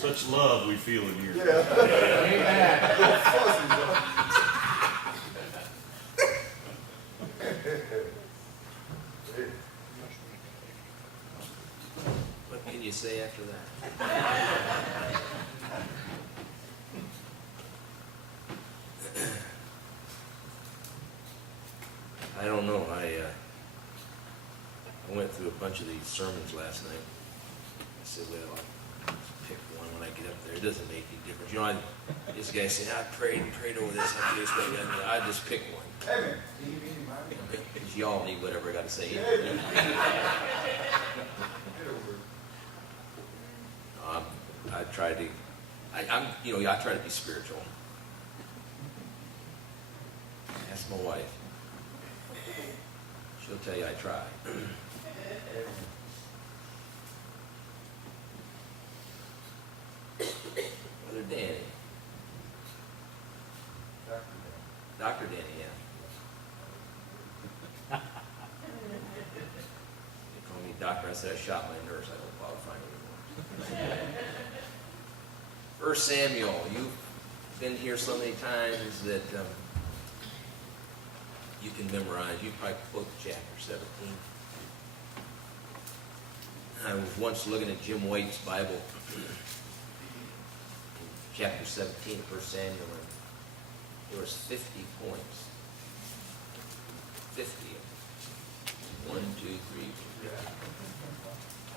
Such love we feel in here. Yeah. What can you say after that? I don't know. I went through a bunch of these sermons last night. I said, well, I'll pick one when I get up there. It doesn't make any difference. You know, this guy said, I prayed over this. I just pick one. Amen. Because y'all need whatever I got to say. I try to, I try to be spiritual. Ask my wife. She'll tell you I try. Brother Danny. Dr. Danny, yeah. They call me doctor. I said I shot my nurse. I don't qualify anymore. 1 Samuel, you've been here so many times that you can memorize. You probably quote chapter 17. I was once looking at Jim Waite's Bible, chapter 17 of 1 Samuel, and there was 50 points. 50. 1, 2, 3, 4.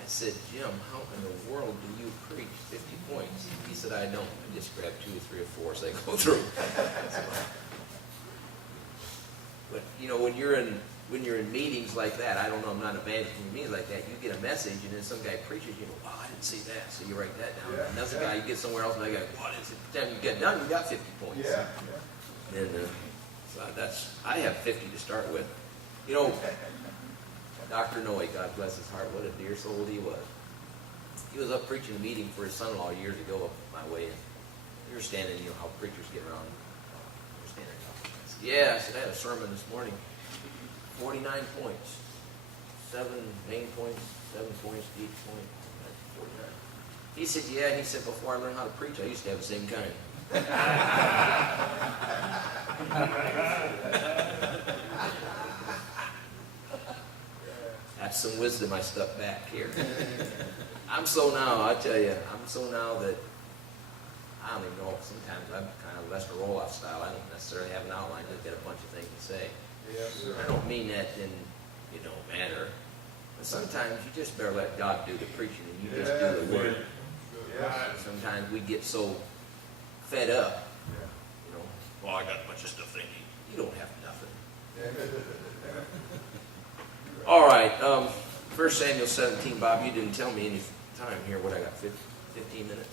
I said, Jim, how in the world do you preach 50 points? He said, I don't. I just grab 2 or 3 or 4 as I go through. But you know, when you're in meetings like that, I don't know, I'm not evangelist in meetings like that, you get a message and then some guy preaches, you go, wow, I didn't see that. So you write that down. Yeah, another guy, you get somewhere else and they go, wow, I didn't see that. By the time you get done, you got 50 points. Yeah. And so I have 50 to start with. You know, Dr. Noe, God bless his heart, what a dear soul he was. He was up preaching a meeting for his son-in-law years ago up my way. And we were standing, you know, how preachers get around. We're standing up. I said, yeah, I said, I had a sermon this morning. 49 points. 7 main points, 7 points, each point. 49. He said, yeah. He said, before I learned how to preach, I used to have the same kind. That's some wisdom I stuck back here. I'm so now, I tell you, I'm so now that I don't even know, sometimes I'm kind of Lester Roloff style. I don't necessarily have an outline, just get a bunch of things to say. Yes, I don't mean that in, manner. But sometimes you just better let God do the preaching and you just do the word. Sometimes we get so fed up, well, I got a bunch of stuff thinking. You don't have nothing. All right, 1 Samuel 17, Bob, you didn't tell me any time here. What, I got 15 minutes?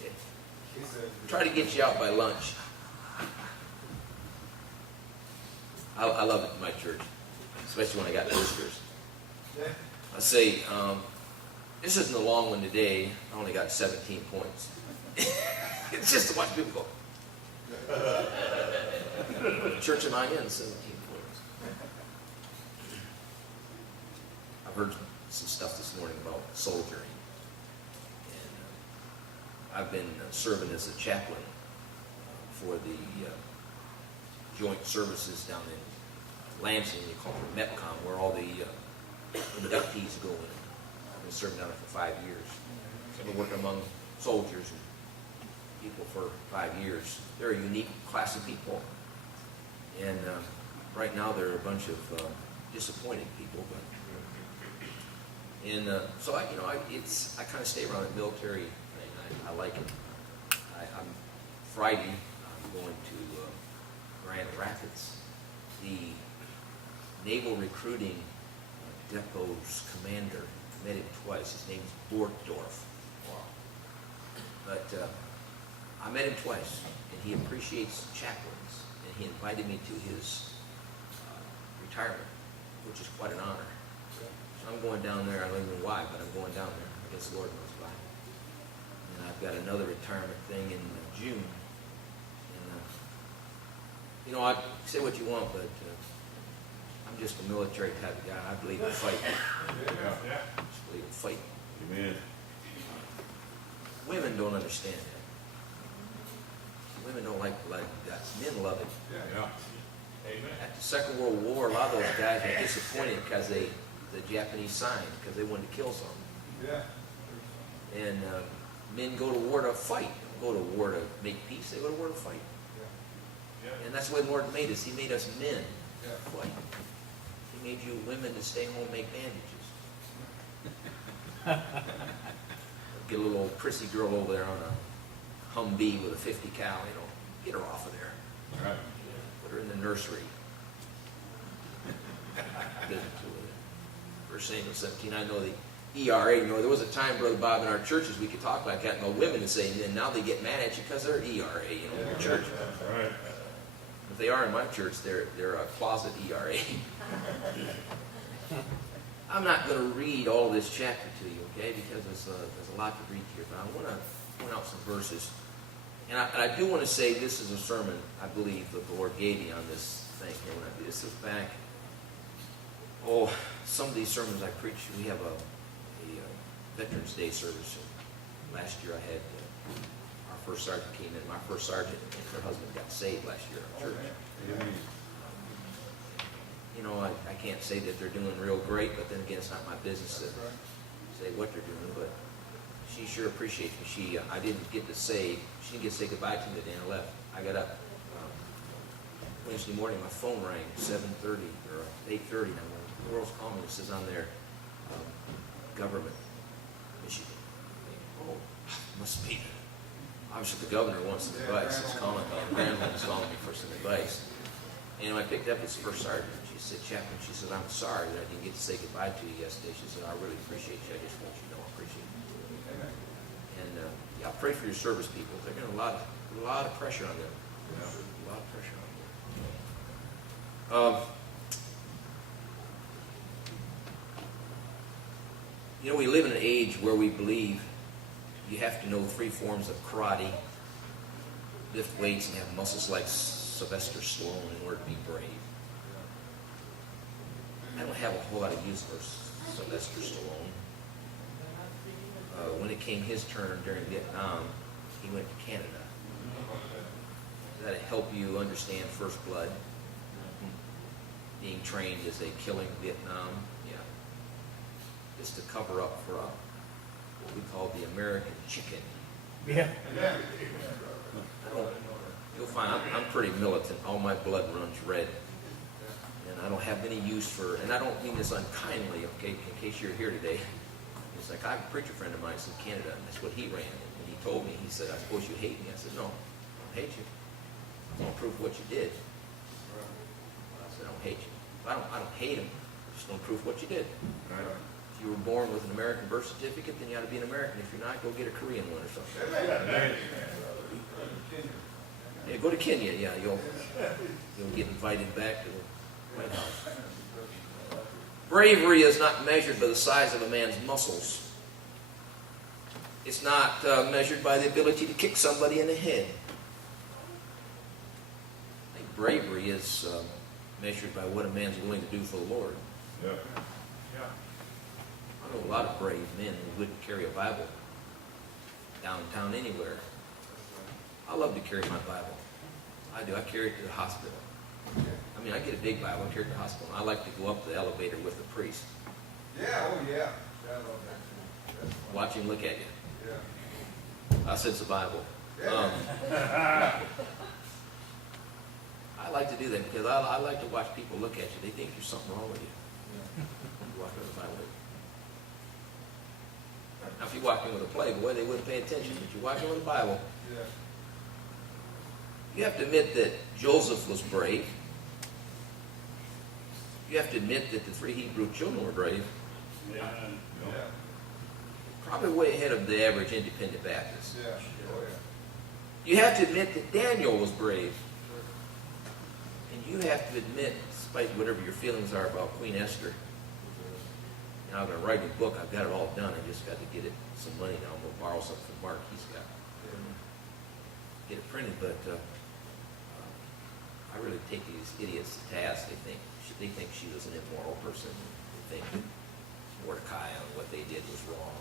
Okay. Try to get you out by lunch. I love it in my church, especially when I got visitors. I say, this isn't a long one today. I only got 17 points. It's just to watch people go. Church am I in? 17 points. I've heard some stuff this morning about soldiering. And I've been serving as a chaplain for the joint services down in Lansing. They call it MEPCOM, where all the inductees go in. I've been serving down there for 5 years. So I've been working among soldiers and people for 5 years. They're a unique class of people. And right now they're a bunch of disappointed people. So I kind of stay around the military thing. I like it. Friday, I'm going to Grand Rapids. The Naval Recruiting Depot's commander met him twice. His name's Borgdorf. Wow. But I met him twice, and he appreciates chaplains, and he invited me to his retirement, which is quite an honor. So I'm going down there. I don't even know why, but I'm going down there. I guess the Lord knows why. And I've got another retirement thing in June. And I say what you want, but I'm just a military type of guy. I believe in fighting. I just believe in fighting. Amen. don't understand that. Women don't like guys. Men love it. Yeah. Amen. After the Second World War, a lot of those guys were disappointed because the Japanese signed, because they wanted to kill something. Yeah. And men go to war to fight. They don't go to war to make peace. They go to war to fight. Yeah. And that's the way the Lord made us. He made us men Yeah. to fight. He made you women to stay home and make bandages. Get a little old prissy girl over there on a Humvee with a 50 cal, get her off of there. All right. Put her in the nursery. Verse 8 and 17, I know the ERA, there was a time, Brother Bob, in our churches we could talk like that, and the women would say, and then now they get mad at you because they're ERA, in your church. All right. If they are in my church, they're a closet ERA. I'm not going to read all this chapter to you, okay, because there's a lot to read here, but I want to point out some verses. And I do want to say this is a sermon I believe that the Lord gave me on this thing here. When I do this is back, some of these sermons I preach, we have a Veterans Day service. Last year I had our first sergeant came in. My first sergeant and her husband got saved last year at our church. I can't say that they're doing real great, but then again, it's not my business to say what they're doing, but she sure appreciates me. I didn't get to say, she didn't get to say goodbye to me the day I left. I got up Wednesday morning, my phone rang, 7:30 or 8:30, and the world's calling me. It says on there, government, Michigan. Oh, must be. Obviously, the governor wants some advice. He's calling me. Grandma's calling me for some advice. And I picked up his first sergeant. She said, Chaplain, she said, I'm sorry that I didn't get to say goodbye to you yesterday. She said, I really appreciate you. I just want you to know I appreciate you. And I pray for your service people. They're getting a lot of pressure on them. A lot of pressure on them. We live in an age where we believe you have to know 3 forms of karate, lift weights, and have muscles like Sylvester Stallone in order to be brave. I don't have a whole lot of use for Sylvester Stallone. When it came his turn during Vietnam, he went to Canada. That'll help you understand First Blood. Being trained as a killing Vietnam, just to cover up for what we call the American chicken. Yeah. You'll find I'm pretty militant. All my blood runs red. And I don't have any use for, and I don't mean this unkindly, okay, in case you're here today. It's like I have a preacher friend of mine in Canada, and that's what he ran. And he told me, he said, I suppose you hate me. I said, no, I don't hate you. I don't prove what you did. I said, I don't hate you. I don't hate him. I just don't prove what you did. If you were born with an American birth certificate, then you ought to be an American. If you're not, go get a Korean one or something. Yeah, go to Kenya. Yeah, you'll get invited back to the White House. Bravery is not measured by the size of a man's muscles. It's not measured by the ability to kick somebody in the head. I think bravery is measured by what a man's willing to do for the Lord. Yeah. I know a lot of brave men who wouldn't carry a Bible downtown anywhere. I love to carry my Bible. I do. I carry it to the hospital. I mean, I get a big Bible, I carry it to the hospital. I like to go up the elevator with the priest. Yeah, oh yeah. I love that too. Watch him look at you. Yeah. I said it's a Bible. Yeah. I like to do that because I like to watch people look at you. They think there's something wrong with you. You walk in with the Bible. Now, if you walk in with a Playboy, they wouldn't pay attention. But you walk in with a Bible. Yeah. You have to admit that Joseph was brave. You have to admit that the 3 Hebrew children were brave. Yeah. Probably way ahead of the average independent Baptist. Yeah. Oh yeah. You have to admit that Daniel was brave. And you have to admit, despite whatever your feelings are about Queen Esther, I'm going to write a book. I've got it all done. I just got to get it some money now. I'm going to borrow something from Mark. He's got get it printed. But I really take these idiots to task. They think she was an immoral person. They think Mordecai on what they did was wrong.